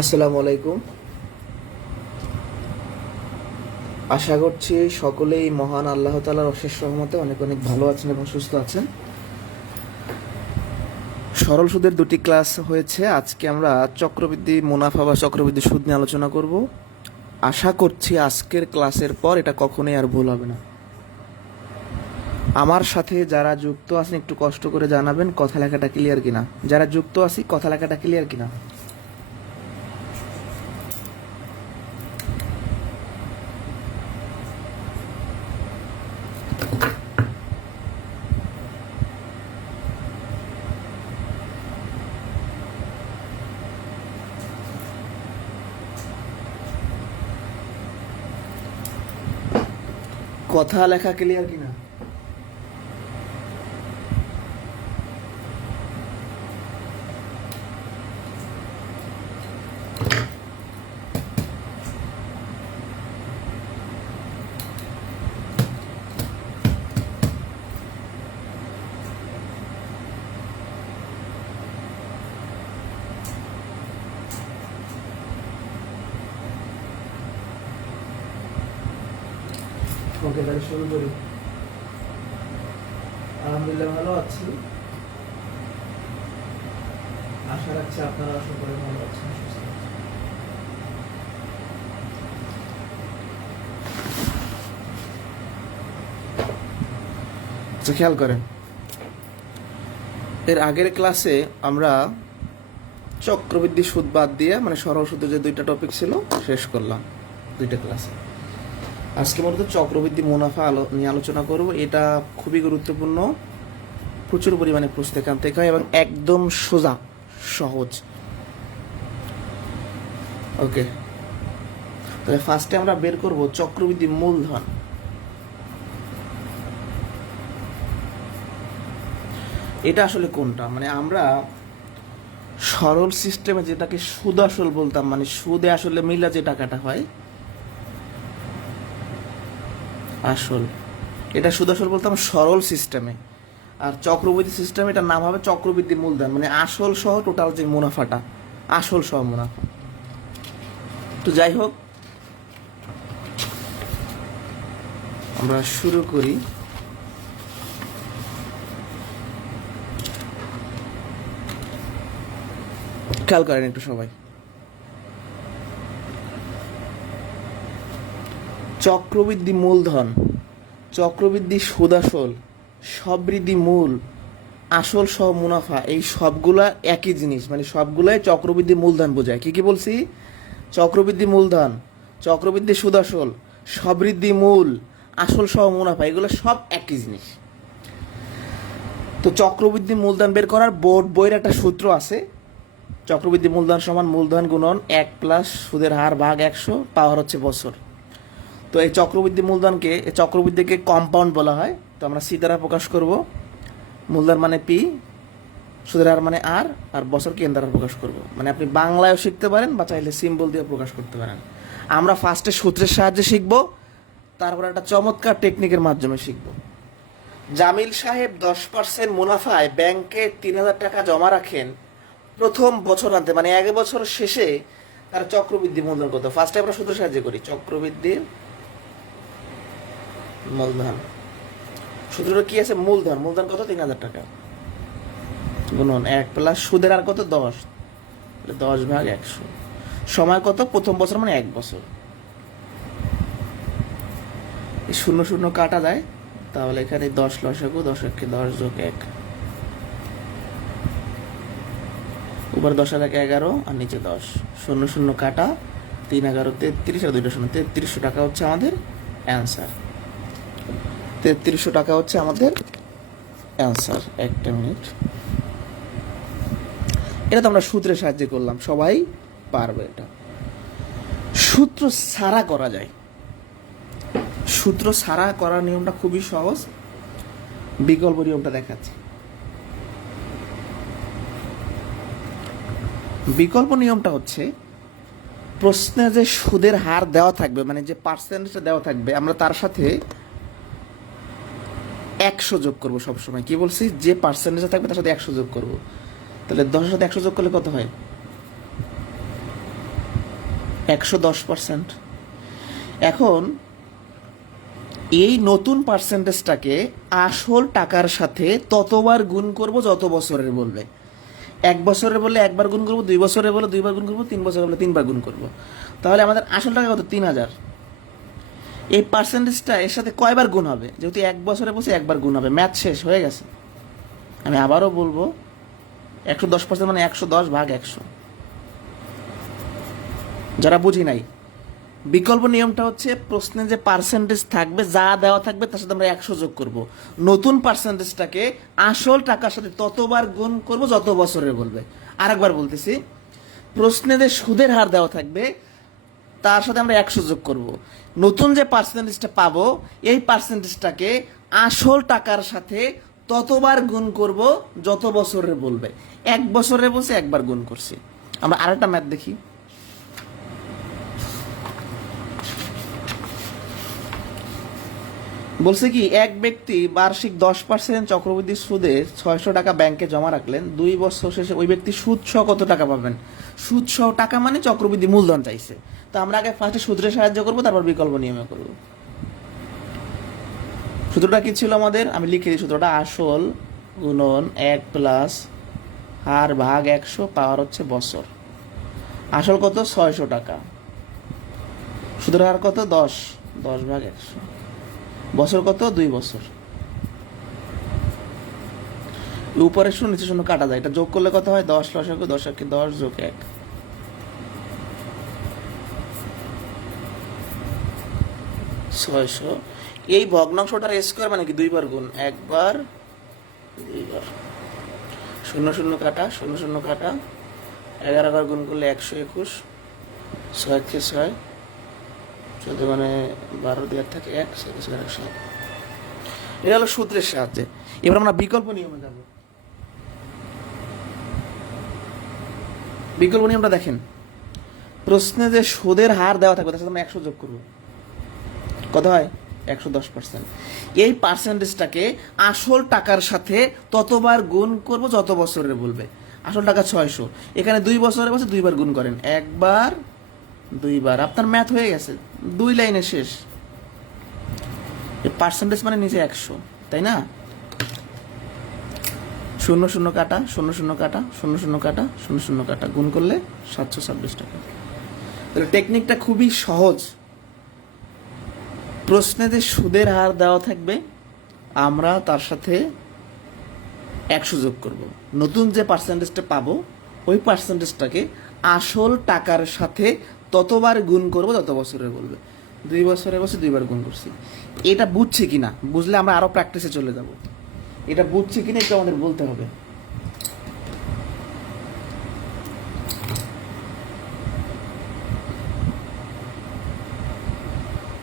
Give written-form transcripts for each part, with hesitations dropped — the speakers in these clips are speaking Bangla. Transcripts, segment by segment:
আসসালামু আলাইকুম। আশা করছি সকলেই মহান আল্লাহ তাআলার অশেষ রহমতে অনেক অনেক ভালো আছেন এবং সুস্থ আছেন। সরল সুদের দুটি ক্লাস হয়েছে। আজকে আমরা চক্রবৃদ্ধি মুনাফা বা চক্রবৃদ্ধি সুদ নিয়ে আলোচনা করব। আশা করছি আজকের ক্লাসের পর এটা কখনোই আর ভুল হবে না। আমার সাথে যারা যুক্ত আছেন একটু কষ্ট করে জানাবেন কথা লেখাটা ক্লিয়ার কিনা। যারা যুক্ত আছি কথা লেখাটা ক্লিয়ার কিনা। কথা লেখা ক্লিয়ার কিনা। ওকে, তাহলে শুরু করি। আলহামদুলিল্লাহ ভালো আছি। আশা রাখছি আপনারা সকলে ভালো আছেন, সুস্থ আছেন। আচ্ছা, খেয়াল করেন, এর আগের ক্লাসে আমরা চক্রবৃদ্ধি সুদ বাদ দিয়ে মানে সরল সুদের যে দুইটা টপিক ছিল শেষ করলাম দুইটা ক্লাসে। আজকে মূলত চক্রবৃদ্ধি মুনাফা নিয়ে আলোচনা করব। এটা খুবই গুরুত্বপূর্ণ, প্রচুর পরিমাণে প্রশ্ন এখান থেকে হয় এবং একদম সোজা সহজ। ওকে, তাহলে ফার্স্টে আমরা বের করব চক্রবৃদ্ধি মূলধন। এটা আসলে কোনটা, মানে আমরা সরল সিস্টেমে যেটাকে সুদ আসল বলতাম, মানে সুদে আসলে মিলা যে টাকাটা হয় আসল, এটা সুদ আসল বলতাম সরল সিস্টেমে। আর চক্রবৃদ্ধি সিস্টেমে এটার নাম হবে চক্রবৃদ্ধি মূলধন, মানে আসল সহ টোটাল যে মুনাফাটা, আসল সহ মুনাফা। তো যাই হোক, আমরা শুরু করি। খেয়াল করেন একটু সবাই, চক্রবৃদ্ধি মূলধন, চক্রবৃদ্ধি সুদাসল, সবৃদ্ধি মূল, আসল সহ মুনাফা, এই সবগুলা একই জিনিস, মানে সবগুলাই চক্রবৃদ্ধি মূলধন বোঝায়। কি কি বলছি? চক্রবৃদ্ধি মূলধন, চক্রবৃদ্ধি সুদাসল, সবৃদ্ধি মূল, আসল সহ মুনাফা, এগুলো সব একই জিনিস। তো চক্রবৃদ্ধি মূলধন বের করার বইয়ের একটা সূত্র আছে। চক্রবৃদ্ধি মূলধন সমান মূলধন গুণন 1 প্লাস সুদের হার ভাগ 100, পাওয়ার হচ্ছে বছর। তো এই চক্রবৃদ্ধি মূলধনকে, চক্রবৃদ্ধিকে কম্পাউন্ড বলা হয়। তো আমরা সি দ্বারা প্রকাশ করব, মূলধন মানে পি, সুদের হার মানে আর, আর বছরকে এন দ্বারা প্রকাশ করব। মানে আপনি বাংলায়ও শিখতে পারেন বা চাইলে সিম্বল দিয়ে প্রকাশ করতে পারেন। আমরা ফার্স্টে সূত্রের সাহায্যে শিখব, তারপর একটা চমৎকার টেকনিকের মাধ্যমে শিখব। জামিল সাহেব 10% মুনাফায় ব্যাংকে 3000 টাকা জমা রাখেন। প্রথম বছরান্তে মানে 1 বছর শেষে তার চক্রবৃদ্ধি মূলধন কত? ফার্স্টে আমরা সূত্রের সাহায্যে করি, চক্রবৃদ্ধির মূলধন। সূত্রটা কি আছে? মূলধন, মূলধন কত? 3000 টাকা গুণন 1 প্লাস সুদের আর কত? 10, 10 ভাগ 100। সময় কত? প্রথম বছর মানে 1 বছর। এই শূন্য শূন্য কাটা যায়, তাহলে এখানে 10 লসাগু, 10 একে 10 যোগ 1, উপরে 10 আর 1 11 আর নিচে 10, শূন্য শূন্য কাটা, 3 11 33 আর 2টা শূন্য, 3300 টাকা হচ্ছে আমাদের অ্যান্সার। 3300 টাকা হচ্ছে আমাদের অ্যান্সার। একটা মিনিট, এটা তো আমরা সূত্রের সাহায্যে করলাম, সবাই পারবে এটা। সূত্র ছাড়া করা যায়, সূত্র ছাড়া করার নিয়মটা খুবই সহজ। বিকল্প নিয়মটা দেখাচ্ছি। বিকল্প নিয়মটা হচ্ছে, প্রশ্নে যে সুদের হার দেওয়া থাকবে, মানে যে পার্সেন্টেজটা দেওয়া থাকবে, আমরা তার সাথে 100 যোগ করবো সবসময়। কি বলছি? যে পার্সেন্টেজটা থাকবে তার সাথে 100 যোগ করবো। তাহলে 10-এর সাথে 100 যোগ করলে কত হয়? 110%। এখন এই নতুন পার্সেন্টেজটাকে আসল টাকার সাথে ততবার গুণ করব যত বছরের বলবে। 1 বছরের বললে 1 বার গুণ করবো, 2 বছরের বলে 2 বার গুণ করবো, 3 বছরের বলে 3 বার গুণ করবো। তাহলে আমাদের আসল টাকা কত? 3000। এই পার্সেন্টেজটা এর সাথে কয়বার গুণ হবে? যেহেতু 1 বছরে বলছে 1 বার গুণ হবে, ম্যাথ শেষ হয়ে গেছে। আমি আবারও বলবো, 110% মানে 110/100। যারা বুঝি নাই, বিকল্প নিয়মটা হচ্ছে প্রশ্নে যে পার্সেন্টেজ থাকবে, যা দেওয়া থাকবে তার সাথে আমরা 100 যোগ করব। নতুন পার্সেন্টেজটাকে আসল টাকার সাথে ততবার গুণ করব যত বছরের বলবে। আরেকবার বলতেছি, প্রশ্নে যে সুদের হার দেওয়া থাকবে তার সাথে আমরা 100 যোগ করব। নতুন যে পার্সেন্টেজটা পাবো এই পার্সেন্টেজটাকে আসল টাকার সাথে ততবার গুণ করব যত বছরের বলবে। 1 বছরের বলছে 1 বার গুণ করছি। আমরা আরেকটা ম্যাথ দেখি। বলছে কি, এক ব্যক্তি বার্ষিক 10% চক্রবৃদ্ধি সুদে 600 টাকা ব্যাংকে জমা রাখলেন। 2 বছর শেষে ওই ব্যক্তি সুদ সহ কত টাকা পাবেন? সুদ সহ টাকা মানে চক্রবৃদ্ধি মূলধন চাইছে। তো আমরা আগে ফার্স্টে সূত্রে সাহায্য করব, তারপর বিকল্প নিয়মে করব। সূত্রটা কি ছিল আমাদের? আমি লিখে দিই সূত্রটা। আসল গুণন 1 + হার ভাগ 100 পাওয়ার হচ্ছে বছর। আসল কত? 600 টাকা। সুদের হার কত? 10 10/100। বছর কত? 2 বছর। উপরে 0 নিচে 0 কাটা যায়, এটা যোগ করলে কত হয়? 10 লসাগু 10 × 10 + 1 600। এই ভগ্নাংশটার স্কয়ার মানে কি? 2 বার গুণ। 1 বার 2 বার। 0 0 কাটা, 0 0 কাটা। 11 বার গুণ করলে 121। 6 × 6 14 মানে 12 দিয়ে থাকে 1 100। এটা হলো সূত্রের সাহায্যে। এবার আমরা বিকল্প নিয়মে যাব। বিকল্প নিয়মটা দেখেন, প্রশ্নে যে সুদের হার দেওয়া থাকবে তার সাথে আমরা 100 যোগ করবো। কত হয়? 110%। এই পার্সেন্টেজটাকে আসল টাকার সাথে ততবার গুণ করব যত বছরের বলবে। আসল টাকা 600, এখানে 2 বছরে বলছে 2 বার গুণ করেন। 1 বার 2 বার, আপনার ম্যাথ হয়ে গেছে, 2 লাইনে শেষ। পার্সেন্টেজ মানে নিচে 100, তাই না? 0 0 কাটা, 0 0 কাটা, 0 0 কাটা, 0 0 কাটা, গুণ করলে 726 টাকা। তাহলে টেকনিকটা খুবই সহজ। প্রশ্নে যে সুদের হার দেওয়া থাকবে আমরা তার সাথে 100 যোগ করব। নতুন যে পার্সেন্টেজটা পাবো ওই পার্সেন্টেজটাকে আসল টাকার সাথে ততবার গুণ করব যত বছরের বলবে। 2 বছরে বসে 2 বার গুণ করছি। এটা বুঝছি কিনা, বুঝলে আমরা আরো প্র্যাকটিসে চলে যাব। এটা বুঝছি কিনা একটু আমাদের বলতে হবে।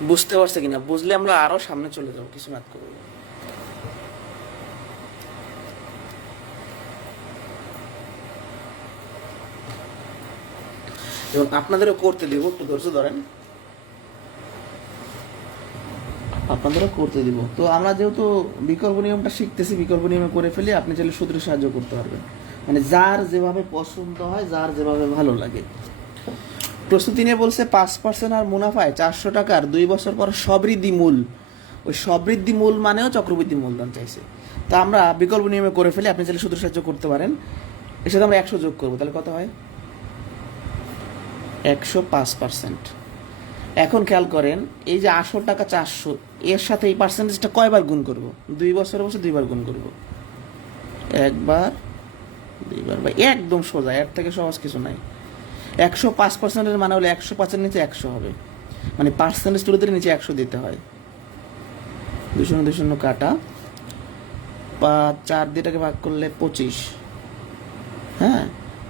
বুঝতে পারছে কিনা? বুঝলে আমরা আরো সামনে চলে যাবো, কিছু ম্যাথ করবো। এবং আপনাদেরও করতে দিব, একটু ধৈর্য ধরেন, আপনাদেরও করতে দিব। তো আমরা যেহেতু বিকল্প নিয়মটা শিখতেছি, বিকল্প নিয়মে করে ফেলি। আপনি চাইলে সূত্রে সাহায্য করতে পারবেন, মানে যার যেভাবে পছন্দ হয়, যার যেভাবে ভালো লাগে। প্রশ্ন 3 বলছে 5% আর মুনাফায় 400 টাকার 2 বছর পর সবৃদ্ধি মূল। ওই সবৃদ্ধি মূল মানেও চক্রবৃদ্ধি মূলধন চাইছে। তা আমরা বিকল্প নিয়মে করে ফেলি, আপনি চাইলে সূত্র সাহায্য করতে পারেন। এর সাথে আমরা 100 যোগ করবো, তাহলে কত হয়? 105%। এখন খেয়াল করেন, এই যে 800 টাকা 400, এর সাথে এই পার্সেন্টেজটা কয়বার গুণ করব? 2 বছরে বসে 2 বার গুণ করব। 1 বার 2 বার, ভাই একদম সোজা, এর থেকে সহজ কিছু নাই। 105%-এর মানে হলো 105-এর নিচে 100 হবে, মানে পার্সেন্টেজ তুলে দিলে নিচে 100 দিতে হয়। 2 2 0 কাটা, 4 দিয়ে এটাকে ভাগ করলে 25। হ্যাঁ,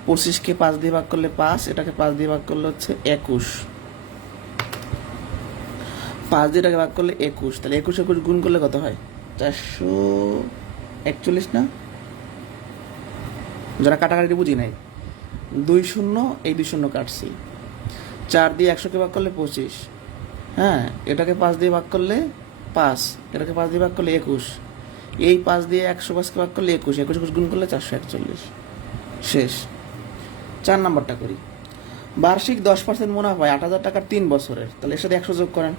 25-কে 5 দিয়ে ভাগ করলে 5, এটাকে 5 দিয়ে ভাগ করলে হচ্ছে 21। 5 দিয়ে এটাকে ভাগ করলে 21, তাহলে 21 21 গুণ করলে কত হয়? 441 না? যারা কাটাকাটি বুঝি নাই, 2 0, এই 2 0 কাটছি। 4 দিয়ে 100-কে ভাগ করলে 25। হ্যাঁ, এটাকে 5 দিয়ে ভাগ করলে 5, এটাকে 5 দিয়ে ভাগ করলে 21। এই 5 দিয়ে 105-কে ভাগ করলে 21, 21 গুণ করলে 441। শেষ। 4 নাম্বারটা করি। বার্ষিক 10% মুনাফায় 8,000 টাকার 3 বছরের, তাহলে এর সাথে 100 যোগ করেন।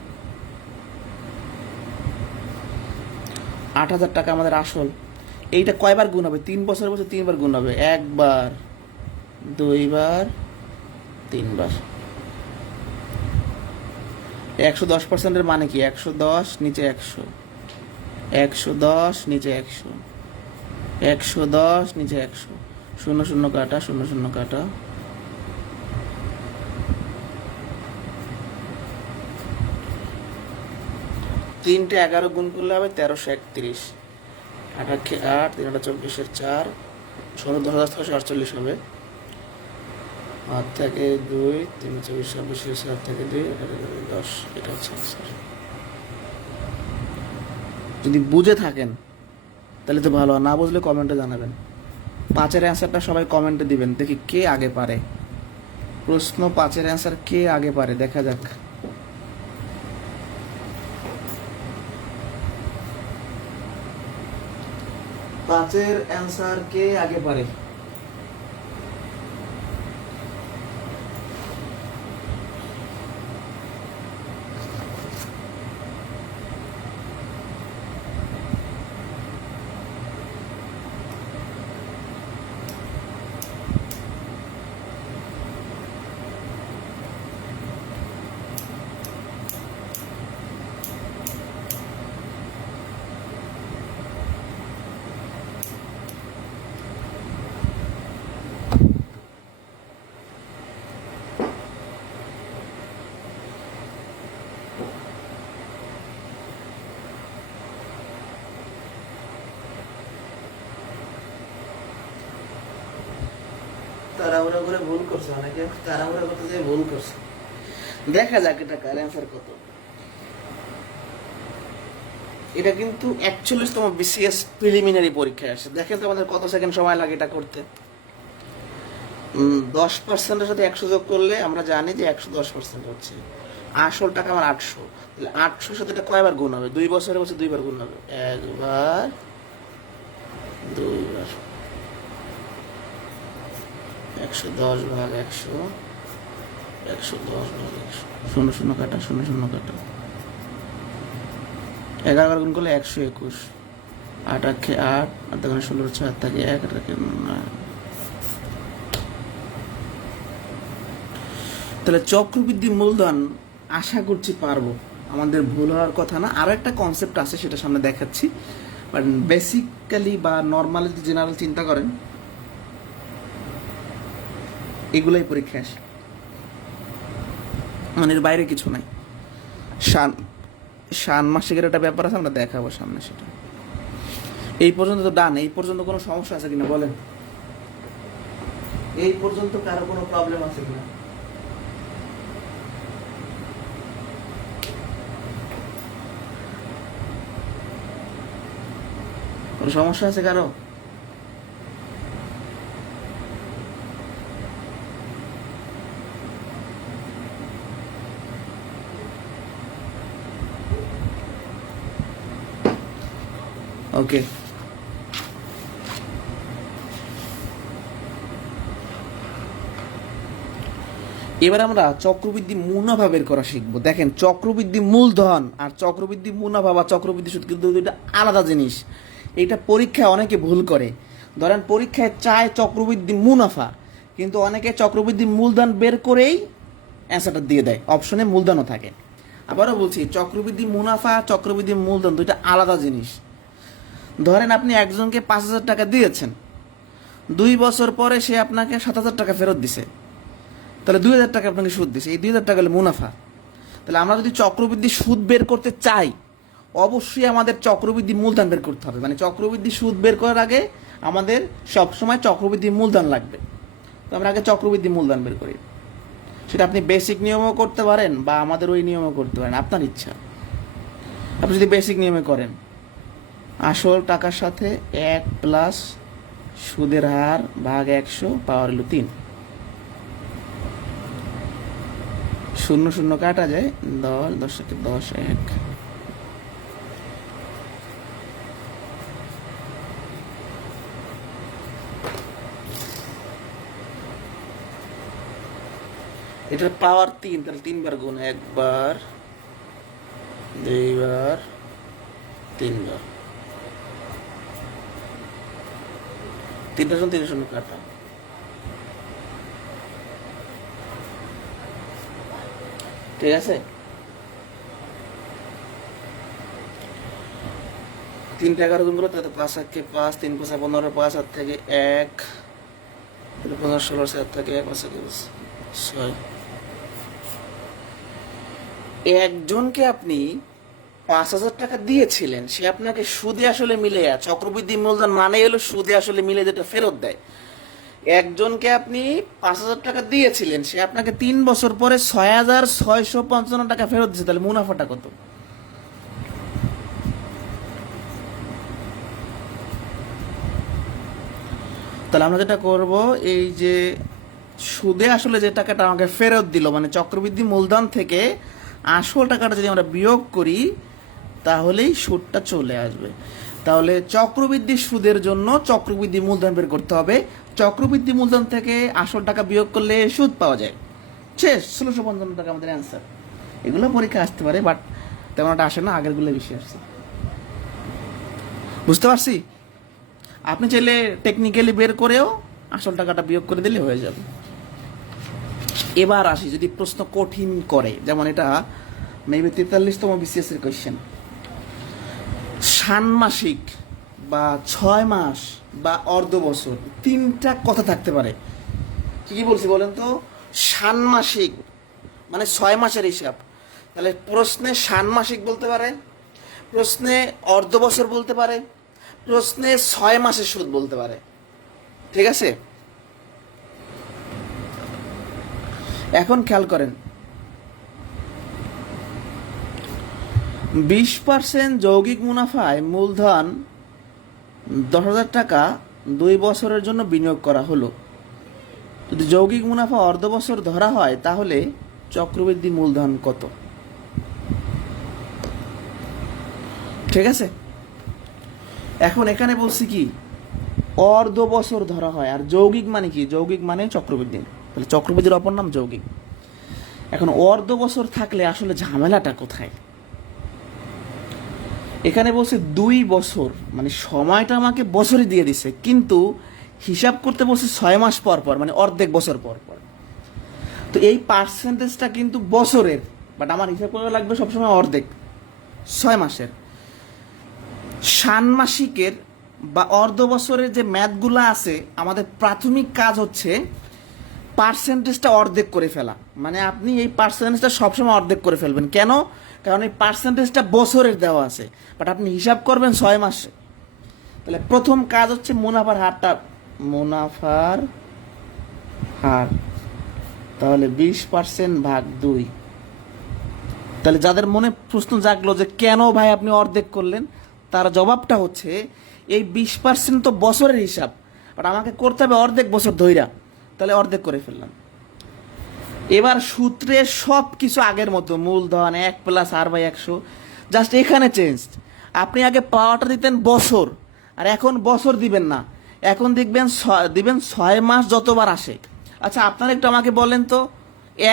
8,000 টাকা আমাদের আসল। এইটা কয়বার গুণ হবে? 3 বছরের বছর 3বার গুণ হবে, 1বার, 2বার, 3বার। 110%-এর মানে কি? 110 নিচে 100, 110 নিচে 100, 110 নিচে 100, 0 0 কাটা, 0 0 কাটা, 3টে 11 গুণ করলে হবে 1331, 8 8 8, 3 8 24-এর 4, 16 10,648 হবে। 8 থেকে 2, 3 24 26, 7 থেকে 2, 10, এটা হচ্ছে answer। যদি বুঝে থাকেন তাহলে তো ভালো, না বুঝলে কমেন্টে জানাবেন। 5-এর অ্যান্সারটা সবাই কমেন্টে দিবেন, দেখি কে আগে পারে। প্রশ্ন 5-এর অ্যান্সার কে আগে পারে, দেখা যাক। পাঁচের অ্যান্সার কে আগে পারে? তাড়াহুড়া করে ভুল করছে, অনেকে তাড়াহুড়া করতে যেয়ে ভুল করছে। দেখা যাক এটা কার অ্যান্সার কত। এটা কিন্তু 41তম বিসিএস প্রিলিমিনারি পরীক্ষায় আসে। দেখেন তো আমাদের কত সেকেন্ড সময় লাগে এটা করতে। 10%-এর সাথে 100 যোগ করলে আমরা জানি যে 110% হচ্ছে। আসল টাকা আমার 800, তাহলে 800-র সাথে এটা কয়বার গুণ হবে? 2 বছরে বছর 2বার গুণ হবে, 1বার, 2বার। 110 ভাগ 100, 110 ভাগ 100, 0 0 কাটা, 0 0 কাটা, 11 বার গুণ করলে 121, 8 8 8, 8 দোকানে 16, 6 থেকে 1, 8 থেকে 9। তাহলে চক্রবৃদ্ধি মূলধন আশা করছি পারবো, আমাদের ভুল হওয়ার কথা না। আরও একটা কনসেপ্ট আছে, সেটা সামনে দেখাচ্ছি। বাট বেসিক্যালি বা নর্মালি যদি জেনারেল চিন্তা করেন, এগুলাই পরীক্ষা আসে, মানে এর বাইরে কিছু নাই। ষান্মাসিকের একটা ব্যাপার আছে, আমরা দেখাবো সামনে সেটা। এই পর্যন্ত তো ডান। এই পর্যন্ত কোনো সমস্যা আছে কিনা বলেন? এই পর্যন্ত কারো কোনো প্রবলেম আছে কিনা? কোনো সমস্যা আছে কারো? ওকে, এবার আমরা চক্রবৃদ্ধি মুনাফা বের করা শিখবো। দেখেন, চক্রবৃদ্ধি মূলধন আর চক্রবৃদ্ধি মুনাফা বা চক্রবৃদ্ধি সুদ কিন্তু দুইটা আলাদা জিনিস। এটা পরীক্ষায় অনেকে ভুল করে। ধরেন পরীক্ষায় চায় চক্রবৃদ্ধি মুনাফা, কিন্তু অনেকে চক্রবৃদ্ধি মূলধন বের করেই অ্যান্সারটা দিয়ে দেয়, অপশনে মূলধনও থাকে। আবারও বলছি, চক্রবৃদ্ধি মুনাফা চক্রবৃদ্ধি মূলধন দুইটা আলাদা জিনিস। ধরেন আপনি একজনকে 5,000 টাকা দিয়েছেন, 2 বছর পরে সে আপনাকে 7,000 টাকা ফেরত দিছে, তাহলে 2,000 টাকা আপনাকে সুদ দিছে, এই 2,000 টাকা হলো মুনাফা। তাহলে আমরা যদি চক্রবৃদ্ধি সুদ বের করতে চাই, অবশ্যই আমাদের চক্রবৃদ্ধি মূলধন বের করতে হবে। মানে চক্রবৃদ্ধি সুদ বের করার আগে আমাদের সবসময় চক্রবৃদ্ধি মূলধন লাগবে। তো আমরা আগে চক্রবৃদ্ধি মূলধন বের করি। সেটা আপনি বেসিক নিয়মও করতে পারেন বা আমাদের ওই নিয়মও করতে পারেন, আপনার ইচ্ছা। আপনি যদি বেসিক নিয়মে করেন, আসল টাকার সাথে 1 প্লাস সুদের হার ভাগ 100 পাওয়ার হলো 3, 0 0 কাটা যায়, 10 10 থেকে 10 1। এটার পাওয়ার 3, তাহলে 3 বার গুণ, 1 বার, 2 বার, 3 বার। 3টা শূন্য 3 শূন্য কাটা, ঠিক আছে। 3টা 11 গুণ করো, তাতে 5 8 কে 5, 3 5 15, 5 8 থেকে 1, 15 16 7 থেকে 1, 5 থেকে 6। একজনকে আপনি 5,000 টাকা দিয়েছিলেন, সে আপনাকে সুদে আসলে মিলে, চক্রবৃদ্ধি মূলধন মানে হলো সুদে আসলে মিলে যেটা ফেরত দেয়। একজনকে আপনি 5,000 টাকা দিয়েছিলেন, সে আপনাকে 3 বছর পরে 6,655 টাকা ফেরত দিচ্ছে, তাহলে মুনাফাটা কত? তাহলে আমরা যেটা করব, এই যে সুদে আসলে যে টাকাটা আমাকে ফেরত দিল, মানে চক্রবৃদ্ধি মূলধন থেকে আসল টাকাটা যদি আমরা বিয়োগ করি, তাহলেই সুদটা চলে আসবে। তাহলে চক্রবৃদ্ধি সুদের জন্য চক্রবৃদ্ধি মূলধন বের করতে হবে। চক্রবৃদ্ধি মূলধন থেকে আসল টাকা বিয়োগ করলে সুদ পাওয়া যায়। শেষ, 1655 টাকা আমাদের অ্যান্সার। এগুলো পরীক্ষা আসতে পারে, বাট তেমন একটা আসে না, আগেরগুলো বেশি আসছে। বুঝতে পারছি? আপনি চাইলে টেকনিক্যালি বের করেও আসল টাকাটা বিয়োগ করে দিলে হয়ে যাবে। এবার আসি, যদি প্রশ্ন কঠিন করে, যেমন এটা মেবি 43তম বিসিএস এর কোয়েশ্চেন, ষান্মাসিক বা 6 মাস বা অর্ধ বছর, 3টা কথা থাকতে পারে। কি কি বলছি বলেন তো? ষান্মাসিক মানে 6 মাসের হিসাব, তাহলে প্রশ্নে ষান্মাসিক বলতে পারে, প্রশ্নে অর্ধ বছর বলতে পারে, প্রশ্নে 6 মাসের সুদ বলতে পারে। ঠিক আছে, এখন খেয়াল করেন, 20% যৌগিক মুনাফায় মূলধন 10,000 টাকা 2 বছরের জন্য বিনিয়োগ করা হলো। যদি যৌগিক মুনাফা অর্ধ বছর ধরা হয়, তাহলে চক্রবৃদ্ধি মূলধন কত? ঠিক আছে, এখন এখানে বলছি কি, অর্ধ বছর ধরা হয়, আর যৌগিক মানে কি? যৌগিক মানে চক্রবৃদ্ধি, তাহলে চক্রবৃদ্ধির অপর নাম যৌগিক। এখন অর্ধ বছর থাকলে আসলে ঝামেলাটা কোথায়? এখানে বলছে 2 বছর, মানে সময়টা আমাকে বছরে দিয়ে দিছে, কিন্তু হিসাব করতে বলছে 6 মাস পর পর, মানে অর্ধেক বছর পর পর। তো এই পার্সেন্টেজটা কিন্তু বছরের, বাট আমার হিসাব করা লাগবে সবসময় অর্ধেক, 6 মাসের। ষান্মাসিকের বা অর্ধ বছরের যে ম্যাথগুলো আছে, আমাদের প্রাথমিক কাজ হচ্ছে পার্সেন্টেজটা অর্ধেক করে ফেলা। মানে আপনি এই পার্সেন্টেজটা সবসময় অর্ধেক করে ফেলবেন। কেন? কারণ এই পার্সেন্টেজটা বছরের দেওয়া আছে, বাট আপনি হিসাব করবেন 6 মাসে। তাহলে প্রথম কাজ হচ্ছে মুনাফার হারটা, মুনাফার হার, তাহলে 20% ভাগ 2। তাহলে যাদের মনে প্রশ্ন জাগলো যে কেন ভাই আপনি অর্ধেক করলেন, তার জবাবটা হচ্ছে এই 20% তো বছরের হিসাব, বাট আমাকে করতে হবে অর্ধেক বছর ধইরা, তাহলে অর্ধেক করে ফেললাম। এবার সূত্রে সব কিছু আগের মতো, মূলধন 1 + r/100, জাস্ট এখানে চেঞ্জ। আপনি আগে পাওয়াটা দিতেন বছর, আর এখন বছর দিবেন না, এখন দিবেন 6 মাস যতবার আসে। আচ্ছা, আপনারা একটু আমাকে বলেন তো,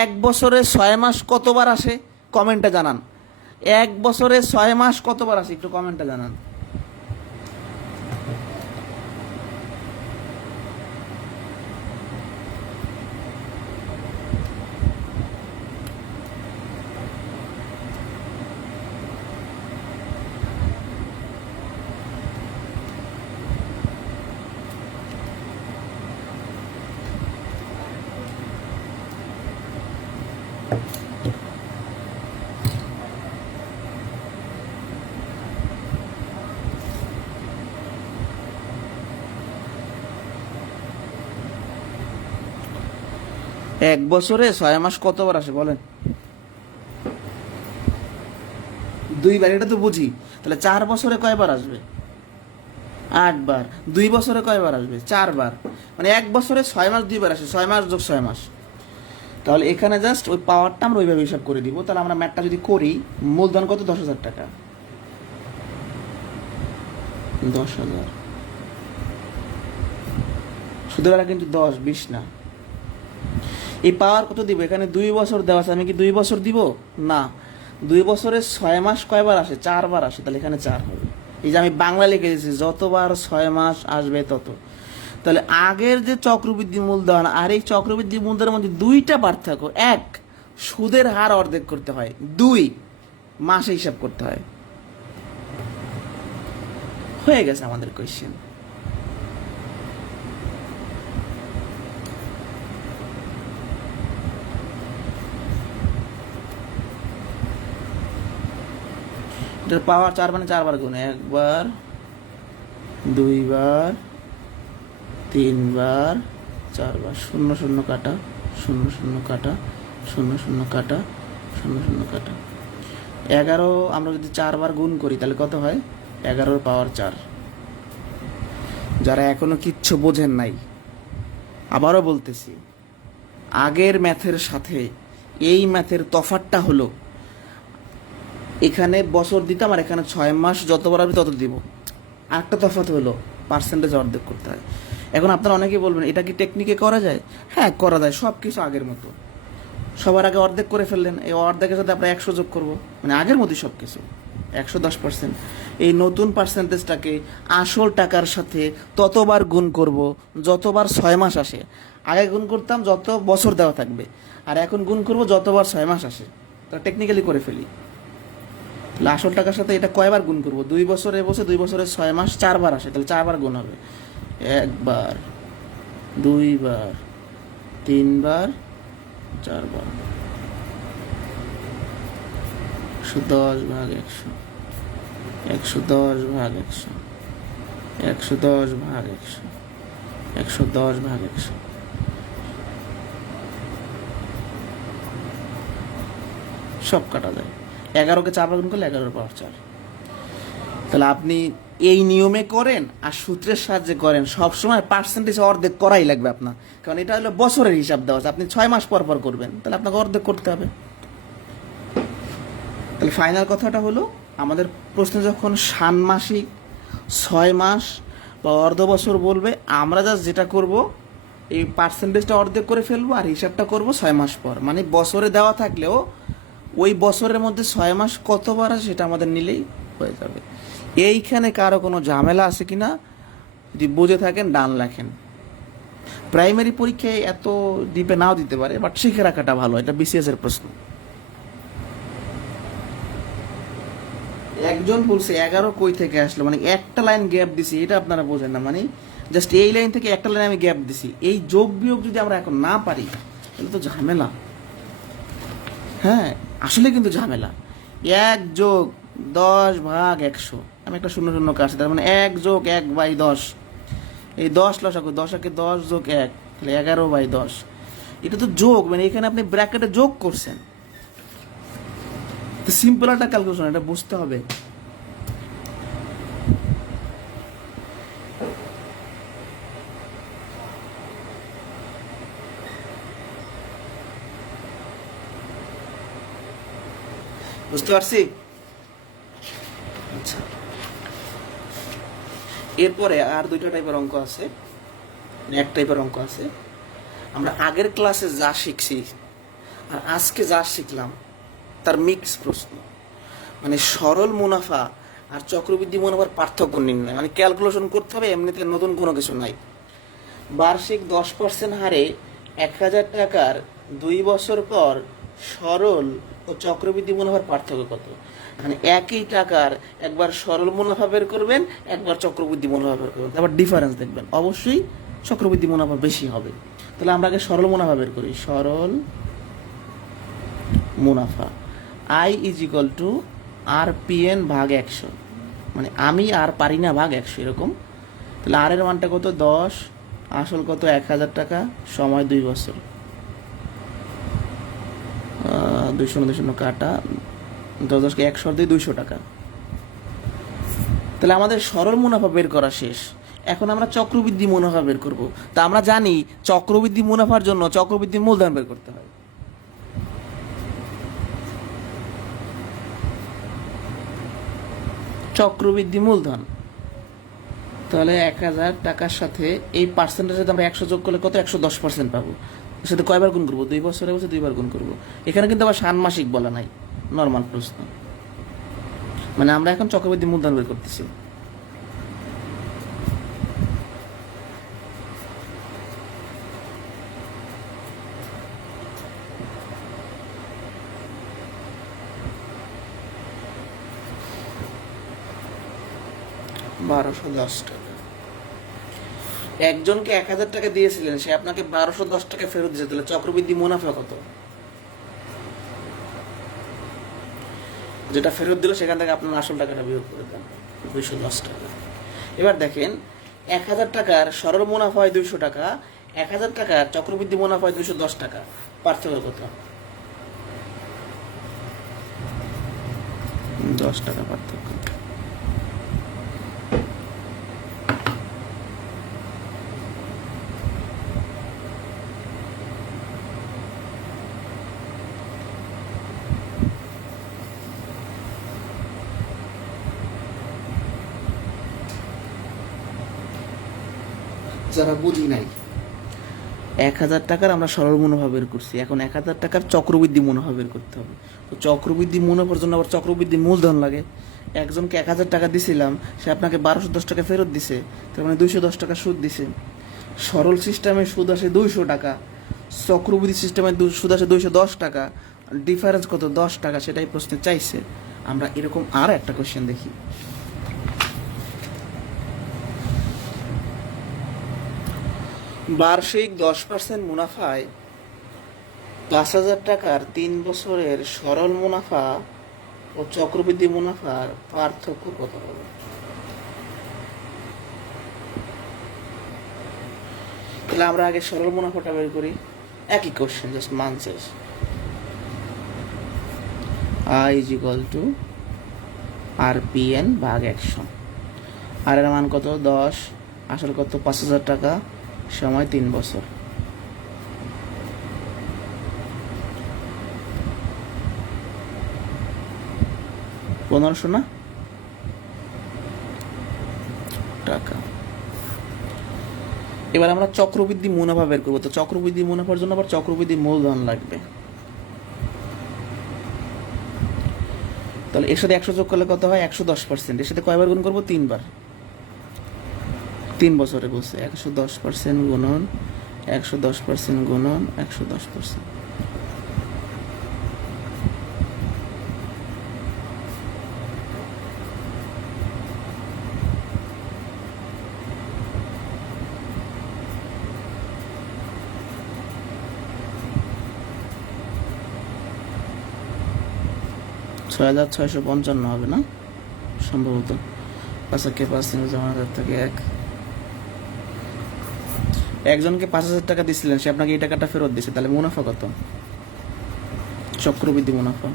1 বছরে 6 মাস কতবার আসে? কমেন্টে জানান। 1 বছরে 6 মাস কতবার আসে, একটু কমেন্টে জানান। এক বছরে 6 মাস কতবার আসে বলেন? 2 বার, এটা তো বুঝি। তাহলে 4 বছরে কয়বার আসবে? 8 বার। 2 বছরে কয়বার আসবে? 4 বার। মানে 1 বছরে 6 মাস 2 বার আসে, 6 মাস যোগ 6 মাস। তাহলে এখানে জাস্ট ওই পাওয়ারটা আমরা ওইভাবে হিসাব করে দিব। তাহলে আমরা ম্যাথটা যদি করি, মূলধন কত? 10,000 টাকা। 10,000, সুদের হার কিন্তু 10, 20 না। এই পাওয়ার কত দিব? এখানে 2 বছর দেওয়া আছে, আমি কি 2 বছর দিব? না, 2 বছরে 6 মাস কয়বার আসে? 4বার আসে, তাহলে এখানে 4 হবে। এই যে আমি বাংলা লিখে দিয়েছি, যতবার 6 মাস আসবে তত। তাহলে আগের যে চক্রবৃদ্ধি মূলধন আর এই চক্রবৃদ্ধি মূলধনের মধ্যে দুইটা পার্থক্য। এক, সুদের হার অর্ধেক করতে হয়। 2, মাসে হিসাব করতে হয়। হয়ে গেছে আমাদের কোয়েশ্চেন। এটার পাওয়ার 4 মানে 4বার গুণ, 1বার, 2বার, 3বার, 4বার। 0 0 কাটা, 0 0 কাটা, 0 0 কাটা, 0 0 কাটা। 11 আমরা যদি 4বার গুণ করি তাহলে কত হয়? 11-র পাওয়ার 4। যারা এখনো কিচ্ছু বোঝেন নাই, আবারও বলতেছি, আগের ম্যাথের সাথে এই ম্যাথের তফাৎটা হলো এখানে বছর দিতাম আর এখানে 6 মাস, যতবার হবে তত দিব। আরেকটা তফাৎ হলো পার্সেন্টেজ অর্ধেক করতে হয়। এখন আপনারা অনেকেই বলবেন এটা কি টেকনিকে করা যায়? হ্যাঁ, করা যায়, সব কিছু আগের মতো। সবার আগে অর্ধেক করে ফেললেন, এই অর্ধেকের সাথে আমরা 100 যোগ করবো, মানে আগের মতোই সব কিছু 110%। এই নতুন পার্সেন্টেজটাকে আসল টাকার সাথে ততবার গুণ করব যতবার 6 মাস আসে। আগে গুণ করতাম যত বছর দেওয়া থাকবে, আর এখন গুণ করব যতবার 6 মাস আসে। তো টেকনিক্যালি করে ফেলি। তাহলে আসল টাকার সাথে এটা কয়বার গুণ করব? 2 বছরে বসে 2 বছরে 6 মাস 4বার আসে, তাহলে 4বার গুণ হবে। 1বার, 2বার, 3বার, 4বার। 110 ভাগ 100, 110 ভাগ 100, 110 ভাগ 100, 110 ভাগ 100। সব কাটা যায়। 11কে 4বার গুণ করলে 11-র পাওয়ার 4। তাহলে আপনি এই নিয়মে করেন আর সূত্রের সাহায্যে করেন, সবসময় পার্সেন্টেজ অর্ধেক করাই লাগবে আপনার, কারণ এটা হলো বছরের হিসাব দেওয়া আছে। আপনি 6 মাস পর পর করবেন, তাহলে আপনাকে অর্ধেক করতে হবে। তাহলে ফাইনাল কথাটা হলো, আমাদের প্রশ্নে যখন ষান্মাসিক, 6 মাস বা অর্ধ বছর বলবে, আমরা জাস্ট যেটা করব এই পার্সেন্টেজটা অর্ধেক করে ফেলবো আর হিসাবটা করব 6 মাস পর। মানে বছরে দেওয়া থাকলেও ওই বছরের মধ্যে 6 মাস কতবার আছে সেটা আমাদের নিলেই হয়ে যাবে। এইখানে কারো কোনো ঝামেলা আছে কিনা যদি বুঝে থাকেন ডান লেখেন। প্রাইমারি পরীক্ষায় এত ডিপে নাও দিতে পারে, বাট শিখে রাখাটা ভালো। এটা বিসিএস এর প্রশ্ন। একজন বলছে 11 কই থেকে আসলো, মানে একটা লাইন গ্যাপ দিছি, এটা আপনারা বোঝেন না। মানে জাস্ট এই লাইন থেকে একটা লাইন আমি গ্যাপ দিছি, এই যোগ বিয়োগ যদি আমরা এখন না পারি তাহলে তো ঝামেলা। হ্যাঁ, আসলে কিন্তু ঝামেলা। 1 যোগ 10 ভাগ 100, আমি একটা 0 0 কাটছি, তার মানে 1 যোগ 1/10। এই 10 লসাগু, 10কে 10 যোগ 1, তাহলে 11/10। এটা তো যোগ, মানে এখানে আপনি ব্র্যাকেটে যোগ করছেন। তো সিম্পল একটা ক্যালকুলেশন, এটা বুঝতে হবে। বুঝতে পারছি? আচ্ছা, এরপরে আর 2টা টাইপের অঙ্ক আছে, এক টাইপের অঙ্ক আছে। আমরা আগের ক্লাসে যা শিখছি আর আজকে যা শিখলাম তার মিক্স প্রশ্ন, মানে সরল মুনাফা আর চক্রবৃদ্ধি মুনাফার পার্থক্য নির্ণয়, মানে ক্যালকুলেশন করতে হবে, এমনিতে নতুন কোনো কিছু নাই। বার্ষিক 10% হারে 1000 টাকার 2 বছর পর সরল ও চক্রবৃদ্ধি মুনাফার পার্থক্য কত? মানে একই টাকার একবার সরল মুনাফা বের করবেন, একবার চক্রবৃদ্ধি মুনাফা বের করবেন, তারপর ডিফারেন্স দেখবেন, অবশ্যই চক্রবৃদ্ধি মুনাফা বেশি হবে। তাহলে আমরা আগে সরল মুনাফা বের করি। সরল মুনাফা I is equal to RPN ভাগ 100, মানে আমি আর পারি না ভাগ 100 এরকম। তাহলে আর এর মানটা কত? 10, আসল কত? 1000 টাকা, সময় 2 বছর। 200 কাটা, 10-10কে 100 দিয়ে 200 টাকা। তাহলে আমাদের সরল মুনাফা বের করা শেষ। এখন আমরা চক্রবৃদ্ধি মুনাফা বের করব। তা আমরা জানি চক্রবৃদ্ধি মুনাফার জন্য চক্রবৃদ্ধি মূলধন বের করতে হয়। চক্রবৃদ্ধি মূলধন, তাহলে 1000 টাকার সাথে এই পার্সেন্টেজে আমরা 100 যোগ করলে কত? 110% পাবো। এর সাথে কয়বার গুণ করবো? 2 বছরে বলছে 2বার গুণ করবো। এখানে কিন্তু আবার ষান্মাসিক বলা নাই, নর্মাল প্রশ্ন। মানে আমরা এখন চক্রবৃদ্ধি মূলধন বের করতেছি। $1210। একজনকে 1000 টাকা দিয়েছিলেন, সে আপনাকে 1210 টাকা ফেরত দিয়েছে, তাহলে চক্রবৃদ্ধি মুনাফা কত? যেটা ফেরত দিল সেখান থেকে আপনার আসল টাকাটা বিয়োগ করে দেন, 210 টাকা। এবার দেখেন 1000 টাকার সরল মুনাফা হয় 200 টাকা, 1000 টাকার চক্রবৃদ্ধি মুনাফা হয় 210 টাকা। পার্থক্য কত? 10 টাকা পার্থক্য। যারা বুঝি নাই, 1000 টাকার আমরা সরল মুনাফা বের করছি, এখন 1000 টাকার চক্রবৃদ্ধি মুনাফা বের করতে হবে। তো চক্রবৃদ্ধি মুনাফার জন্য আবার চক্রবৃদ্ধি মূলধন লাগে। একজনকে 1000 টাকা দিছিলাম, সে আপনাকে 1210 টাকা ফেরত দিছে, তার মানে 210 টাকা সুদ দিছে। সরল সিস্টেমে সুদ আসে 200 টাকা, চক্রবৃদ্ধি সিস্টেমে সুদ আসে 210 টাকা। ডিফারেন্স কত? 10 টাকা। সেটাই প্রশ্নে চাইছে। আমরা এরকম আর একটা কোশ্চেন দেখি। বার্ষিক 10% মুনাফায় 5000 টাকার 3 বছরের সরল মুনাফা ও চক্রবৃদ্ধি মুনাফার পার্থক্য কত হবে? তাহলে আমরা আগে সরল মুনাফাটা বের করি। একই কোশ্চেন, জাস্ট মান শেষ। I is equal to RPN ভাগ 100। আর এর মান কত? 10। আসল কত? 5000 টাকা, সময় 3 বছর। $1500 না টাকা। এবার আমরা চক্রবৃদ্ধি মুনাফা বের করবো। তো চক্রবৃদ্ধি মুনাফার জন্য আবার চক্রবৃদ্ধি মূলধন লাগবে। তাহলে এর সাথে 100 যোগ করলে কত হয়? 110%। এর সাথে কয়বার গুণ করবো? 3 বার। 3 বছরে বলছে। 110% গুণন 110% গুণন 110%। $6,655 হবে না সম্ভবত। 5,000 জমা থেকে 1। একজনকে 5000 টাকা দিছিলেন, সে আপনাকে এই টাকাটা ফেরত দিছে, তাহলে মুনাফা কত? চক্রবৃদ্ধি মুনাফা।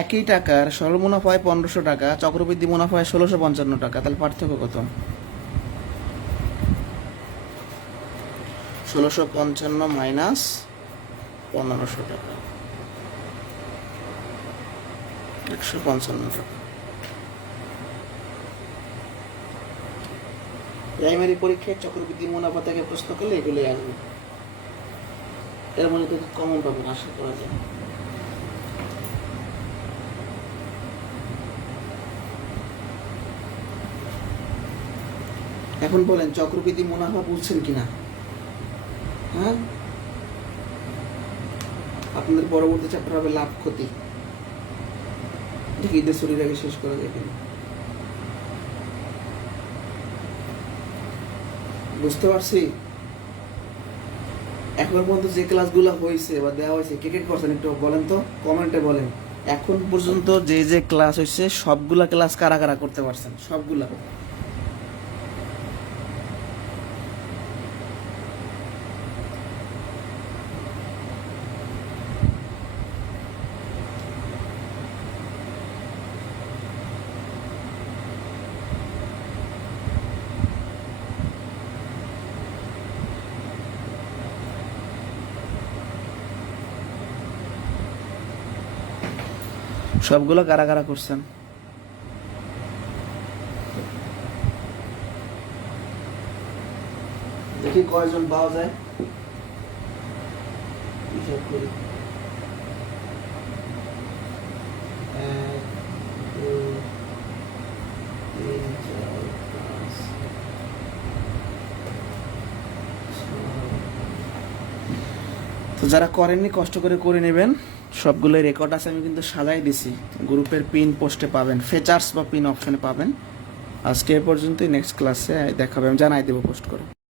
একই টাকার সরল মুনাফা হয় 1500 টাকা, চক্রবৃদ্ধি মুনাফা হয় 1655 টাকা। তাহলে পার্থক্য কত? 1655 মাইনাস 1500 টাকা, 155 টাকা। প্রাইমারি পরীক্ষায় চক্রবৃদ্ধি মুনাফা থেকে প্রশ্ন করলে এগুলোই আসবে। এর মধ্যে থেকে কমন পাবেন আশা করা যায়। এখন বলেন চক্রবৃদ্ধি মুনাফা বুঝছেন কিনা? হ্যাঁ, আপনাদের পরবর্তী চ্যাপ্টার হবে লাভ ক্ষতি। দেখি ঈদের ছুটির আগে শেষ করা যায় কিনা। বুঝতে পারছি। এখন পর্যন্ত যে ক্লাসগুলো হয়েছে বা দেওয়া হয়েছে কে কে করছেন একটু বলেন তো, কমেন্টে বলেন। এখন পর্যন্ত যে যে ক্লাস হয়েছে সবগুলা ক্লাস কারা কারা করতে পারছেন? সবগুলা। সবগুলো কারা কারা করছেন? দেখি কয়জন পাওয়া যায়, হিসাব করি। 1 2 3 4 5 তো যারা করেননি কষ্ট করে নেবেন, সবগুলো রেকর্ড আছে, আমি কিন্তু সাজাই দিছি, গ্রুপের পিন পোস্টে পাবেন, ফিচার্স বা পিন অপশনে পাবেন। আজকে এ পর্যন্তই, নেক্সট ক্লাসে দেখাবে, আমি জানাই দেবো পোস্ট করে।